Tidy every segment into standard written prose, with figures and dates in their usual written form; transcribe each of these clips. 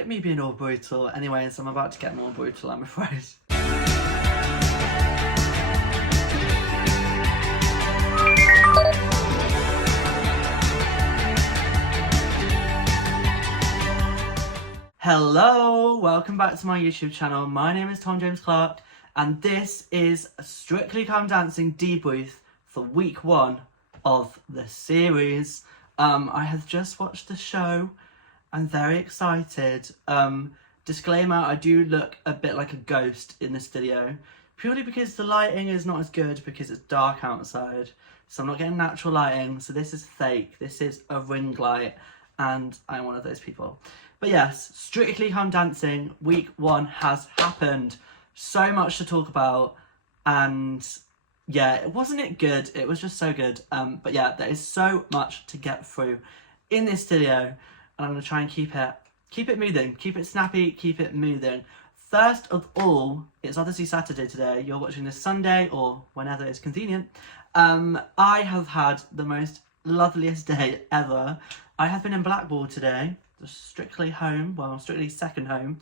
at me being all brutal. Anyways, I'm about to get more brutal, I'm afraid. Hello, welcome back to my YouTube channel. My name is Tom James Clark, and this is Strictly Come Dancing debrief for week 1 of the series. I have just watched the show. I'm very excited. Disclaimer, I do look a bit like a ghost in this video, purely because the lighting is not as good because it's dark outside. So I'm not getting natural lighting, so this is fake. This is a ring light, and I'm one of those people. But yes, Strictly Come Dancing week 1 has happened. So much to talk about, and yeah, wasn't it good? It was just so good. But yeah, there is so much to get through in this video, and I'm going to try and keep it moving, keep it snappy, keep it moving. First of all, it's obviously Saturday today. You're watching this Sunday or whenever it's convenient. I have had the most loveliest day ever. I have been in Blackpool today, Strictly home, well, Strictly second home,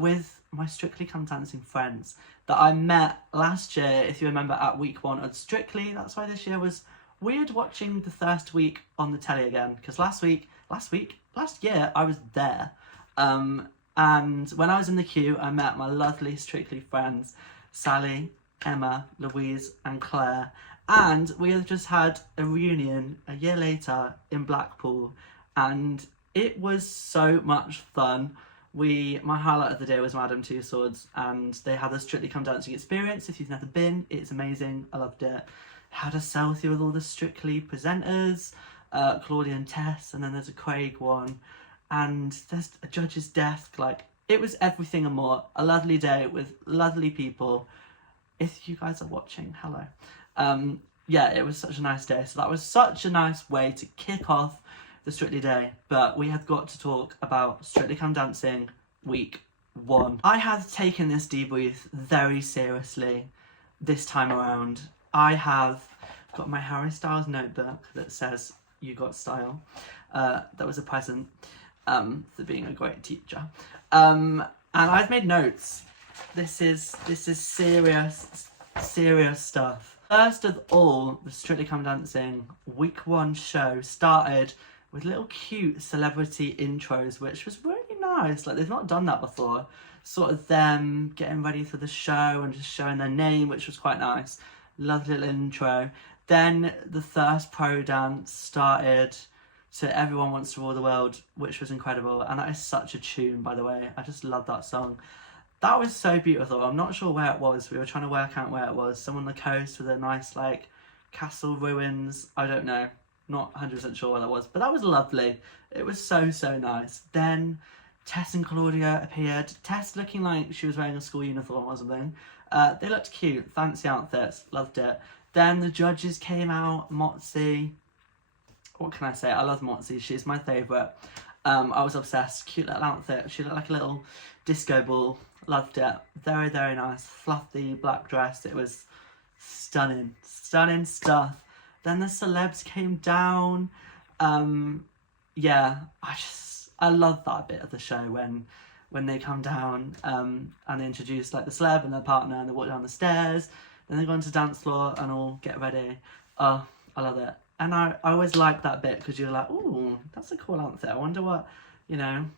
with my Strictly Come Dancing friends that I met last year, if you remember, at week 1 of Strictly. That's why this year was weird watching the first week on the telly again, because last year I was there. And when I was in the queue, I met my lovely Strictly friends, Sally, Emma, Louise and Claire. And we have just had a reunion a year later in Blackpool, and it was so much fun. My highlight of the day was Madame Two Swords, and they had a Strictly Come Dancing experience. If you've never been, it's amazing. I loved it. Had a selfie with all the Strictly presenters, Claudia and Tess, and then there's a Craig one, and there's a judge's desk. Like, it was everything and more. A lovely day with lovely people. If you guys are watching, hello. Yeah, it was such a nice day. So that was such a nice way to kick off the Strictly day. But we have got to talk about Strictly Come Dancing week 1. I have taken this debrief very seriously this time around. I have got my Harry Styles notebook that says "You got style." That was a present for being a great teacher. And I've made notes. This is serious stuff. First of all, the Strictly Come Dancing week 1 show started with little cute celebrity intros, which was really nice. Like, they've not done that before. Sort of them getting ready for the show and just showing their name, which was quite nice. Lovely little intro. Then the first pro dance started to Everyone Wants to Rule the World, which was incredible. And that is such a tune, by the way. I just love that song. That was so beautiful. I'm not sure where it was. We were trying to work out where it was. Some on the coast with a nice, like, castle ruins. I don't know. Not 100% sure where that was. But that was lovely. It was so, so nice. Then Tess and Claudia appeared. Tess looking like she was wearing a school uniform or something. They looked cute. Fancy outfits. Loved it. Then the judges came out. Motzi. What can I say? I love Motzi. She's my favourite. I was obsessed. Cute little outfit. She looked like a little disco ball. Loved it. Very, very nice. Fluffy black dress. It was stunning. Stunning stuff. Then the celebs came down. Yeah, I love that bit of the show when they come down and they introduce, like, the celeb and their partner, and they walk down the stairs. Then they go onto the dance floor and all get ready. Oh, I love it. And I always like that bit because you're like, ooh, that's a cool outfit. I wonder what,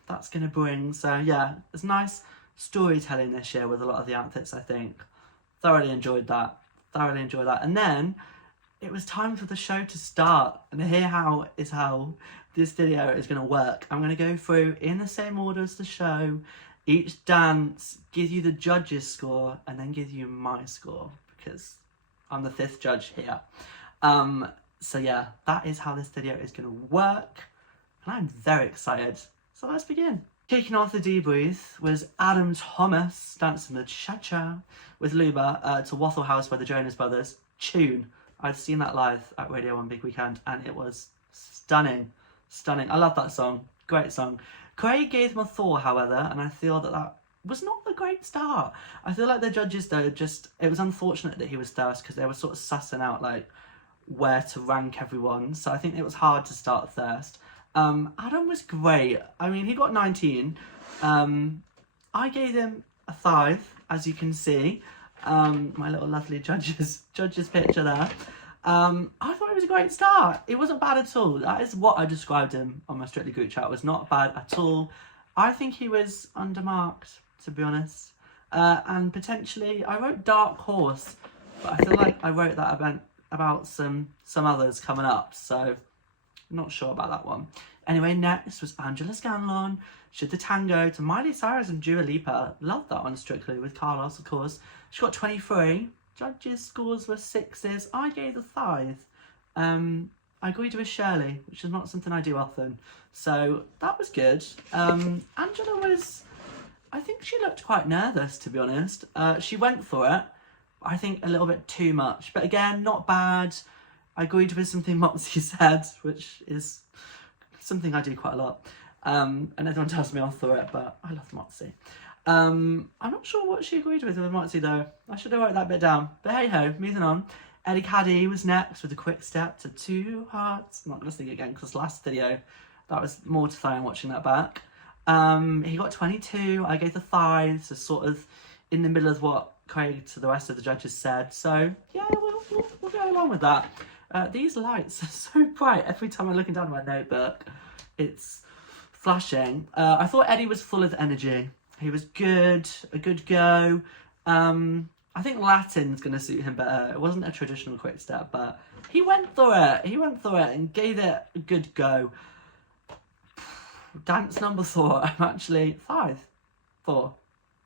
that's going to bring. So yeah, it's nice storytelling this year with a lot of the outfits, I think. Thoroughly enjoyed that. And then it was time for the show to start. And here how this video is going to work. I'm going to go through in the same order as the show, each dance, give you the judge's score, and then give you my score, because I'm the 5th judge here. So yeah, that is how this video is going to work, and I'm very excited. So let's begin. Kicking off the debrief was Adam Thomas dancing the cha-cha with Luba to Waffle House by the Jonas Brothers. Tune. I've seen that live at Radio 1 Big Weekend, and it was stunning. Stunning. I love that song. Great song. Craig gave them a Thor, however, and I feel that was not a great start. I feel like the judges, though, it was unfortunate that he was first, because they were sort of sussing out, like, where to rank everyone. So I think it was hard to start first. Adam was great. I mean, he got 19, I gave him a 5, as you can see. My little lovely judge's picture there. I thought it was a great start. It wasn't bad at all. That is what I described him on my Strictly group chat. It was not bad at all. I think he was undermarked, to be honest. And potentially, I wrote Dark Horse, but I feel like I wrote that about some others coming up, so I'm not sure about that one. Anyway, next was Angela Scanlon. She did the Tango to Miley Cyrus and Dua Lipa. Loved that one, Strictly, with Carlos, of course. She got 23. Judges' scores were 6s. I gave a 5. I agreed with Shirley, which is not something I do often. So that was good. Angela was... I think she looked quite nervous, to be honest. She went for it. I think a little bit too much. But again, not bad. I agreed with something Moxie said, which is something I do quite a lot. And everyone tells me off for it, but I love Moxie. I'm not sure what she agreed with Moxie, though. I should have wrote that bit down. But hey-ho, moving on. Eddie Caddy was next with a quick step to 2 hearts. I'm not going to sing it again because last video, that was mortifying watching that back. He got 22. I gave the 5, so sort of in the middle of what Craig to the rest of the judges said. So yeah, we'll go along with that. These lights are so bright. Every time I'm looking down my notebook, it's flashing. I thought Eddie was full of energy. He was good, a good go. I think Latin's going to suit him better. It wasn't a traditional quick step, but he went through it. He went through it and gave it a good go. Dance number 4, I'm actually 4.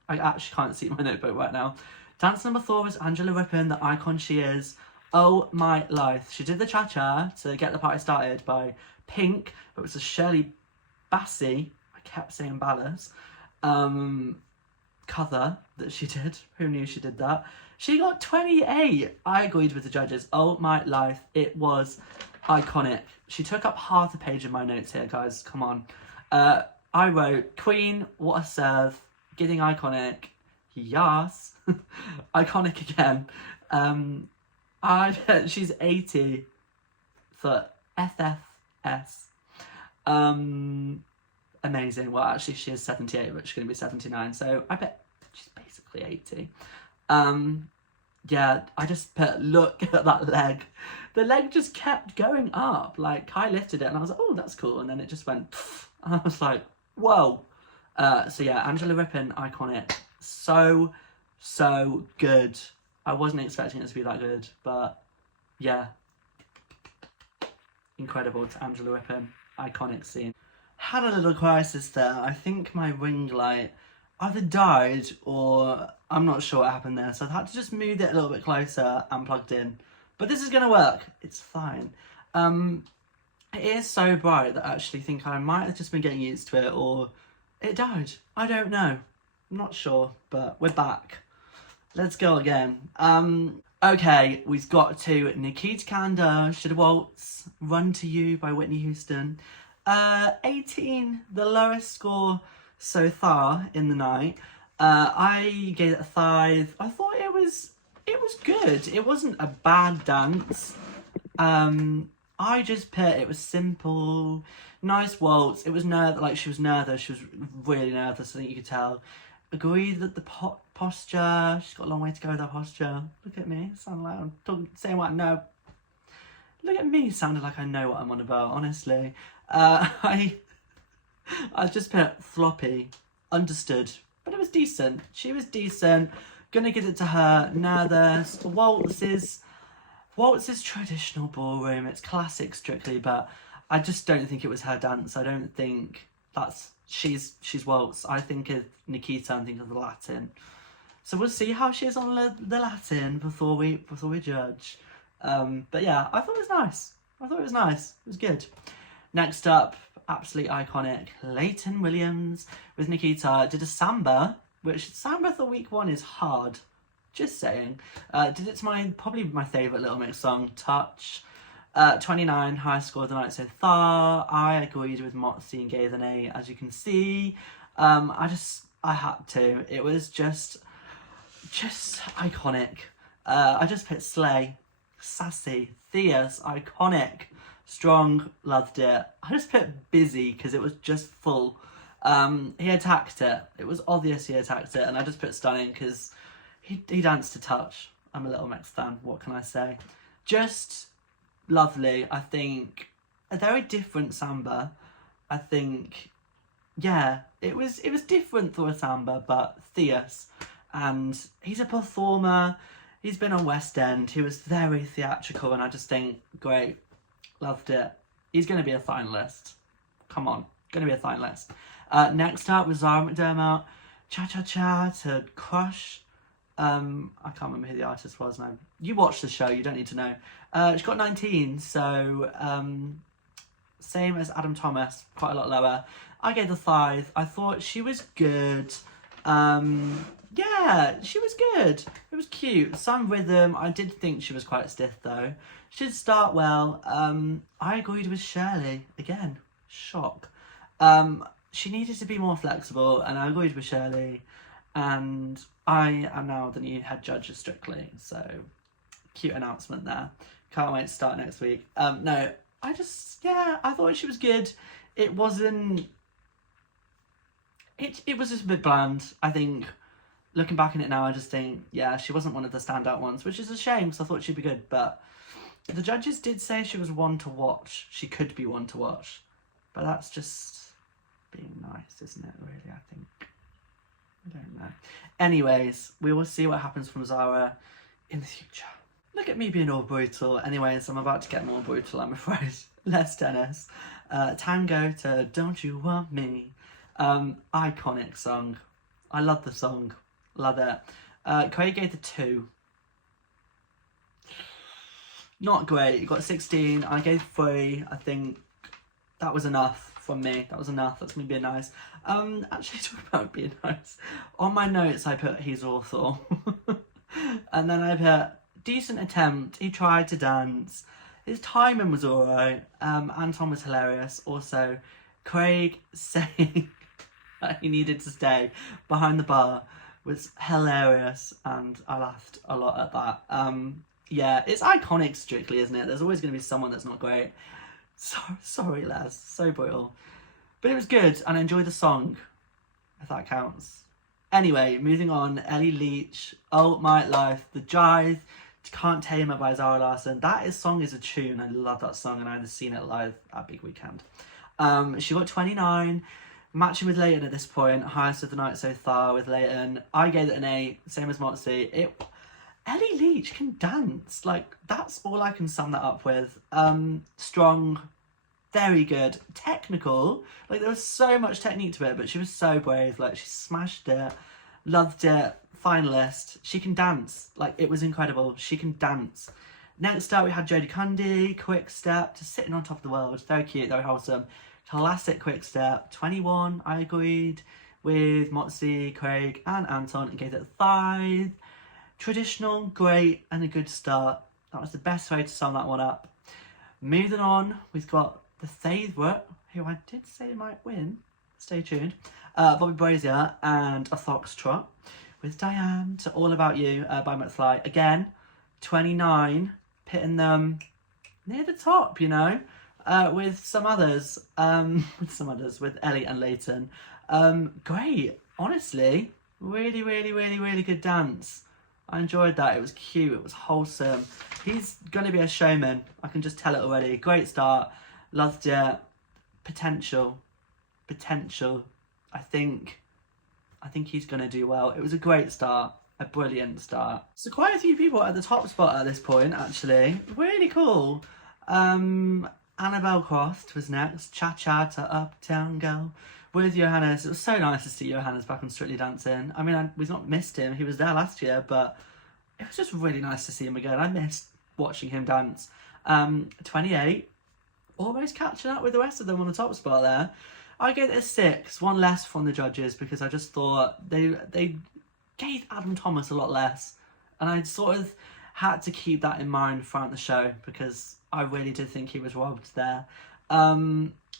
I actually can't see my notebook right now. Dance number 4 was Angela Rippon, the icon she is. Oh my life. She did the cha-cha to get the party started by Pink, but it was a Shirley Bassey, I kept saying Ballas, cover that she did. Who knew she did that? She got 28. I agreed with the judges. Oh my life. It was iconic. She took up half the page of my notes here, guys. Come on. I wrote, Queen, what a serve. Getting iconic. Yes. Iconic again. I bet she's 80 for FFS. Amazing. Well, actually, she is 78, but she's going to be 79. So I bet she's basically 80. Yeah, I just put, look at that leg. The leg just kept going up. Like, Kai lifted it, and I was like, oh, that's cool. And then it just went, and I was like, whoa. So yeah, Angela Rippon, iconic. So good. I wasn't expecting it to be that good, but yeah. Incredible to Angela Rippon. Iconic scene. Had a little crisis there. I think my ring light either died or I'm not sure what happened there. So I had to just move it a little bit closer and plugged in. But this is going to work. It's fine. It is so bright that I actually think I might have just been getting used to it or it died. I don't know. I'm not sure, but we're back. Let's go again. Okay, we've got to Nikita Kanda, Should Have Waltz, Run to You by Whitney Houston. 18, the lowest score so far in the night. I gave it a 5. I thought it was good. It wasn't a bad dance. I just put it was simple, nice waltz. It was like she was nervous. She was really nervous. I think you could tell. Agreed that the posture. She's got a long way to go with her posture. Look at me, sound like I'm saying what I know. Look at me, sounding like I know what I'm on about. Honestly, I just put floppy. Understood, but it was decent. She was decent. Gonna give it to her. Nervous. Waltz is traditional ballroom. It's classic Strictly, but I just don't think it was her dance. I don't think she's waltz. I think of Nikita and think of the Latin. So we'll see how she is on the Latin before we judge. But yeah, I thought it was nice. It was good. Next up, absolutely iconic, Leighton Williams with Nikita did a samba, which samba for week 1 is hard. Just saying. Did it to probably my favourite Little Mix song, Touch. 29, high score of the night so far. I agreed with Moxie and gave an 8, as you can see. I had to. It was just iconic. I just put slay, sassy, fierce, iconic, strong, loved it. I just put busy because it was just full. He attacked it. It was obvious he attacked it, and I just put stunning because he danced to touch. I'm a Little Mix fan, what can I say? Just lovely. I think a very different samba. I think, yeah, it was different for a samba, but Theus. And he's a performer. He's been on West End. He was very theatrical, and I just think, great. Loved it. He's going to be a finalist. Come on. Going to be a finalist. Next up was Zara McDermott. Cha Cha Cha to Crush. I can't remember who the artist was now. You watched the show, you don't need to know. She got 19, so same as Adam Thomas, quite a lot lower. I gave the 5. I thought she was good. Yeah, she was good. It was cute. Some rhythm. I did think she was quite stiff though. She did start well. I agreed with Shirley. Again, shock. She needed to be more flexible, and I agreed with Shirley. And I am now the new head judge of Strictly, so cute announcement there. Can't wait to start next week. No, I thought she was good. It wasn't... It was just a bit bland. I think, looking back on it now, I just think, yeah, she wasn't one of the standout ones, which is a shame, because I thought she'd be good. But the judges did say she was one to watch. She could be one to watch. But that's just being nice, isn't it, really, I think? I don't know. Anyways, we will see what happens from Zara in the future. Look at me being all brutal. Anyways, I'm about to get more brutal, I'm afraid. Less tennis. Tango to Don't You Want Me. Iconic song. I love the song. Love it. Craig gave the 2. Not great. You got 16. I gave 3. I think that was enough from me. That was enough. That's me being nice. Actually, talking about being nice. On my notes, I put he's awful. And then I put decent attempt. He tried to dance. His timing was alright. Anton was hilarious. Also, Craig saying that he needed to stay behind the bar was hilarious, and I laughed a lot at that. Yeah, it's iconic Strictly, isn't it? There's always going to be someone that's not great. Sorry, Les. So brutal. But it was good, and I enjoyed the song, if that counts. Anyway, moving on. Ellie Leach, Oh My Life, The Jive, Can't Tame It by Zara Larsson. That song is a tune. I love that song, and I had seen it live at Big Weekend. She got 29. Matching with Leighton at this point. Highest of the night so far with Leighton. I gave it an 8, same as Moxie. Ellie Leach can dance. Like, that's all I can sum that up with. Strong, very good, technical. Like, there was so much technique to it, but she was so brave. Like, she smashed it, loved it, finalist. She can dance. Like, it was incredible. She can dance. Next up, we had Jodie Cundy, Quick Step, just sitting on top of the world. Very cute, very wholesome. Classic Quick Step, 21, I agreed with Moxie, Craig and Anton, and gave it a 5. Traditional, great, and a good start. That was the best way to sum that one up. Moving on, we've got the favourite, who I did say might win. Stay tuned. Bobby Brazier and A Foxtrot with Diane to All About You by McFly. Again, 29, pitting them near the top, you know. With some others, with Ellie and Leighton. Great, honestly, really good dance. I enjoyed that. It was cute, it was wholesome. He's going to be a showman, I can just tell it already. Great start, loved it. Potential. I think he's going to do well. It was a great start, a brilliant start. So quite a few people at the top spot at this point, actually. Really cool. Annabelle Croft was next. Cha Cha to Uptown Girl with Johannes. It was so nice to see Johannes back on Strictly Dancing. I mean, we've not missed him. He was there last year, but it was just really nice to see him again. I missed watching him dance. 28. Almost catching up with the rest of them on the top spot there. I gave it a 6. One less from the judges, because I just thought they gave Adam Thomas a lot less. And I sort of had to keep that in mind throughout the show, because I really did think he was robbed there.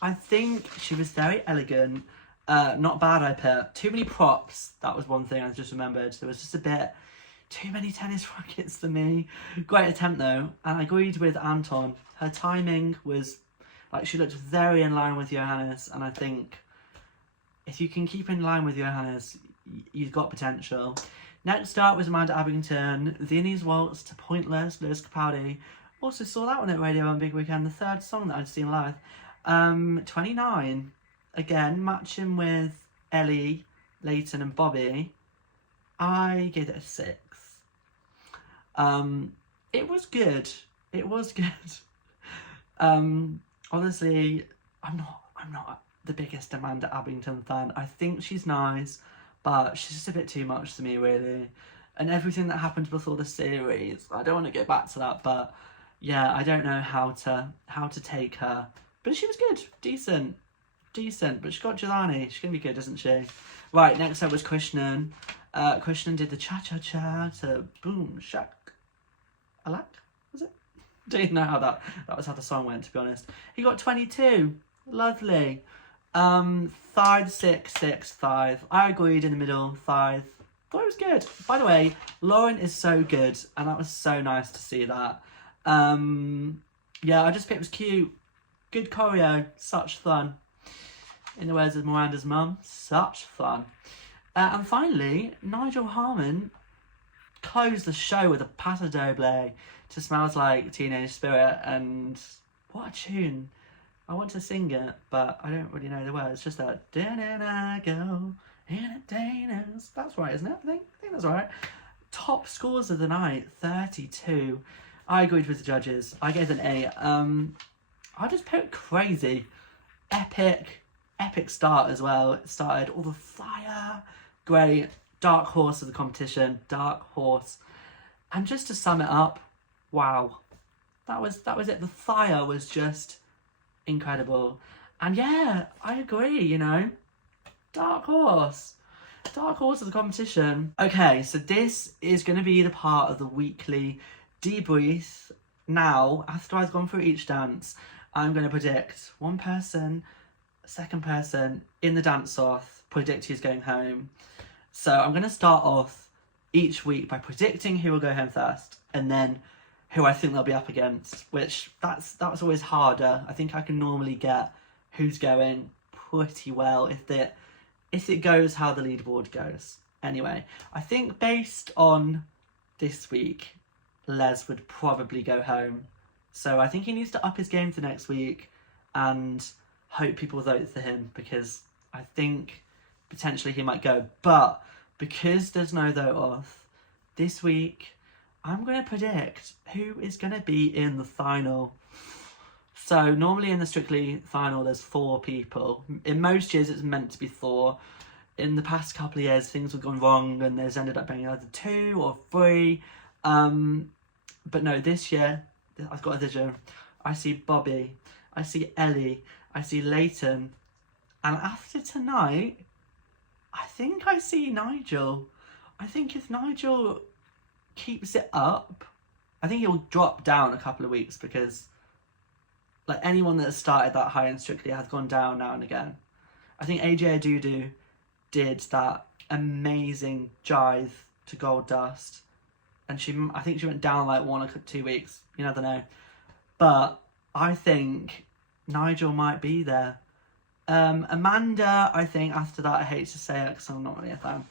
I think she was very elegant. Not bad, I put. Too many props. That was one thing I just remembered. There was just a bit too many tennis rackets for me. Great attempt though. And I agreed with Anton. Her timing was, like, she looked very in line with Johannes. And I think if you can keep in line with Johannes, you've got potential. Next up was Amanda Abington, Viennese Waltz to Pointless, Lewis Capaldi. Also saw that one at Radio on Big Weekend, the third song that I'd seen live. 29, again, matching with Ellie, Leighton and Bobby. I gave it a 6. It was good. It was good. Honestly, I'm not the biggest Amanda Abington fan. I think she's nice, but she's just a bit too much to me, really. And everything that happened before the series, I don't want to get back to that, but yeah, I don't know how to take her. But she was good, decent. But she got Jelani. She's gonna be good, isn't she? Right, next up was Krishnan. Krishnan did the cha-cha-cha to Boom Shak Alak, was it? Don't even know how that was how the song went, to be honest. He got 22. Lovely. Thithe 6, 6, Thithe. I agreed in the middle, Thithe. Thought it was good. By the way, Lauren is so good, and that was so nice to see that. Yeah, I just think it was cute. Good choreo, such fun. In the words of Miranda's mum, such fun. And finally, Nigel Harman closed the show with a paso doble to Smells Like Teenage Spirit, and what a tune. I want to sing it, but I don't really know the words. Just that, didn't I go in a Dana's. That's right, isn't it? I think that's right. Top scores of the night, 32. I agreed with the judges. I gave it an 8. I just put crazy. Epic start as well. It started all the fire. Great. Dark horse of the competition. Dark horse. And just to sum it up, wow. That was it. The fire was just incredible. And yeah, I agree, you know. Dark horse. Dark horse of the competition. Okay, so this is going to be the part of the weekly debrief. Now, after I've gone through each dance, I'm going to predict one person, second person in the dance-off, predict who's going home. So I'm going to start off each week by predicting who will go home first, and then who I think they'll be up against, which that's always harder. I think I can normally get who's going pretty well if it goes how the leaderboard goes. Anyway, I think based on this week, Les would probably go home. So I think he needs to up his game for next week and hope people vote for him, because I think potentially he might go. But because there's no vote off this week, I'm going to predict who is going to be in the final. So normally in the Strictly final, there's 4 people. In most years, it's meant to be 4. In the past couple of years, things have gone wrong and there's ended up being either 2 or 3. But no, this year, I've got a vision. I see Bobby, I see Ellie, I see Leighton, and after tonight, I think I see Nigel. I think if Nigel keeps it up, I think he'll drop down a couple of weeks, because like anyone that has started that high in Strictly has gone down now and again. I think AJ Adudu did that amazing jive to Gold Dust, and I think she went down like 1 or 2 weeks. You never know. But I think Nigel might be there. Amanda, I think after that, I hate to say it because I'm not really a fan.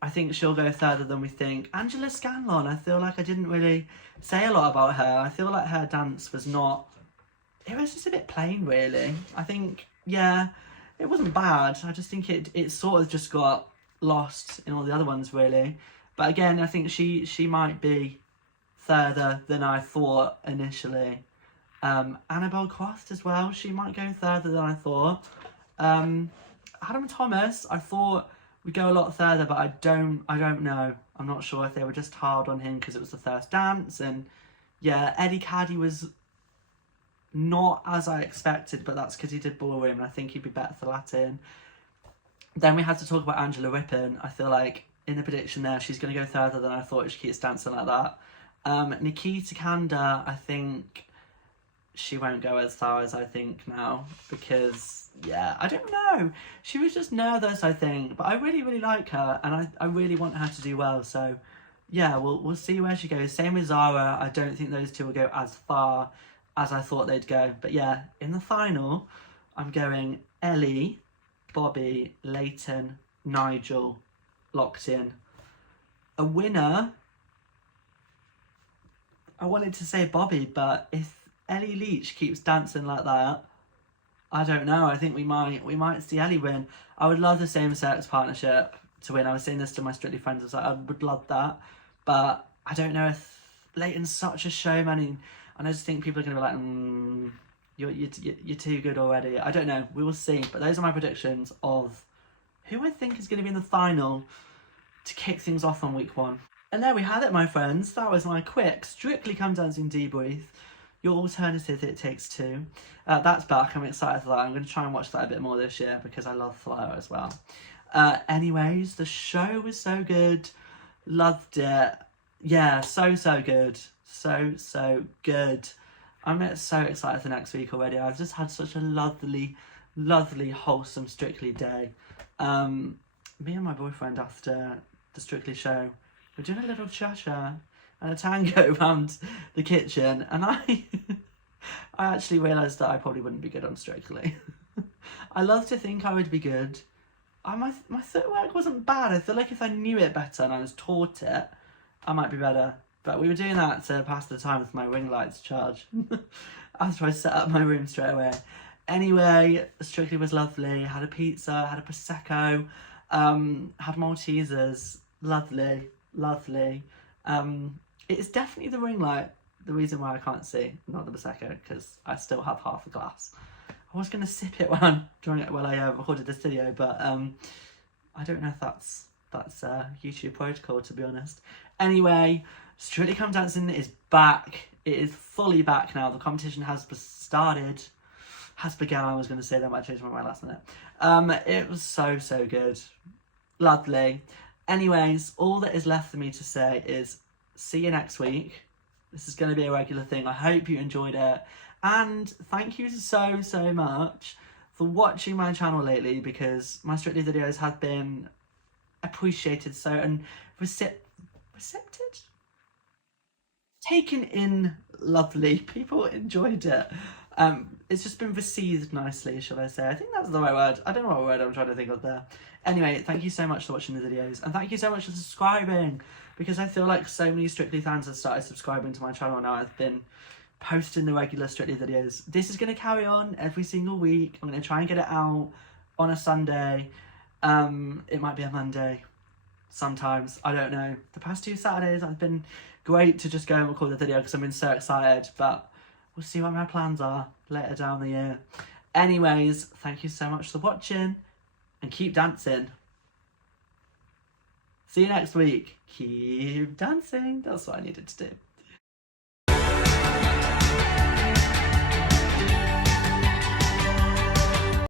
I think she'll go further than we think. Angela Scanlon, I feel like I didn't really say a lot about her. I feel like her dance was not... It was just a bit plain, really. I think, yeah, it wasn't bad. I just think it sort of just got lost in all the other ones, really. But again, I think she might be further than I thought initially. Annabelle Croft as well, she might go further than I thought. Adam Thomas, I thought would go a lot further, but I don't know. I'm not sure if they were just hard on him because it was the first dance. And yeah, Eddie Caddy was not as I expected, but that's because he did ballroom, and I think he'd be better for Latin. Then we had to talk about Angela Rippon. I feel like in the prediction there, she's going to go further than I thought if she keeps dancing like that. Nikita Kanda, I think she won't go as far as I think now, because, yeah, I don't know. She was just nervous, I think, but I really, really like her, and I really want her to do well, so, yeah, we'll see where she goes. Same with Zara. I don't think those two will go as far as I thought they'd go, but yeah, in the final, I'm going Ellie, Bobby, Leighton, Nigel locked in. A winner, I wanted to say Bobby, but if Ellie Leach keeps dancing like that, I don't know. I think we might see Ellie win. I would love the same-sex partnership to win. I was saying this to my Strictly friends. I was like, I would love that, but I don't know if Leighton's such a showman, and I just think people are going to be like, you're too good already. I don't know. We will see. But those are my predictions of who I think is going to be in the final to kick things off on week 1. And there we had it, my friends. That was my quick Strictly Come Dancing debrief. Your alternative It Takes Two. That's back. I'm excited for that. I'm going to try and watch that a bit more this year because I love Flyer as well. Anyways, the show was so good. Loved it. Yeah, so good. So good. I'm so excited for next week already. I've just had such a lovely, wholesome Strictly day. Me and my boyfriend after the Strictly show, we're doing a little cha-cha and a tango around the kitchen, and I actually realised that I probably wouldn't be good on Strictly. I love to think I would be good. My footwork wasn't bad. I feel like if I knew it better and I was taught it, I might be better. But we were doing that to pass the time with my ring lights charge after I set up my room straight away. Anyway, Strictly was lovely. Had a pizza, had a Prosecco, had Maltesers. Lovely. It's definitely the ring light, the reason why I can't see, not the Prosecco, because I still have half a glass. I was going to sip it while I recorded this video, but I don't know if that's YouTube protocol, to be honest. Anyway, Strictly Come Dancing is back. It is fully back now. The competition has started. Has begun, I was going to say that, but I changed my mind last minute. It was so good. Lovely. Anyways, all that is left for me to say is see you next week. This is going to be a regular thing. I hope you enjoyed it. And thank you so much for watching my channel lately, because my Strictly videos have been appreciated and recepted? Taken in lovely. People enjoyed it. It's just been received nicely, shall I say. I think that's the right word. I don't know what word I'm trying to think of there. Anyway, thank you so much for watching the videos, and thank you so much for subscribing, because I feel like so many Strictly fans have started subscribing to my channel now. I've been posting the regular Strictly videos. This is going to carry on every single week. I'm going to try and get it out on a Sunday. It might be a Monday sometimes. I don't know. The past 2 Saturdays have been great to just go and record the video because I've been so excited, but we'll see what my plans are later down the year. Anyways, thank you so much for watching, and keep dancing. See you next week. Keep dancing. That's what I needed to do.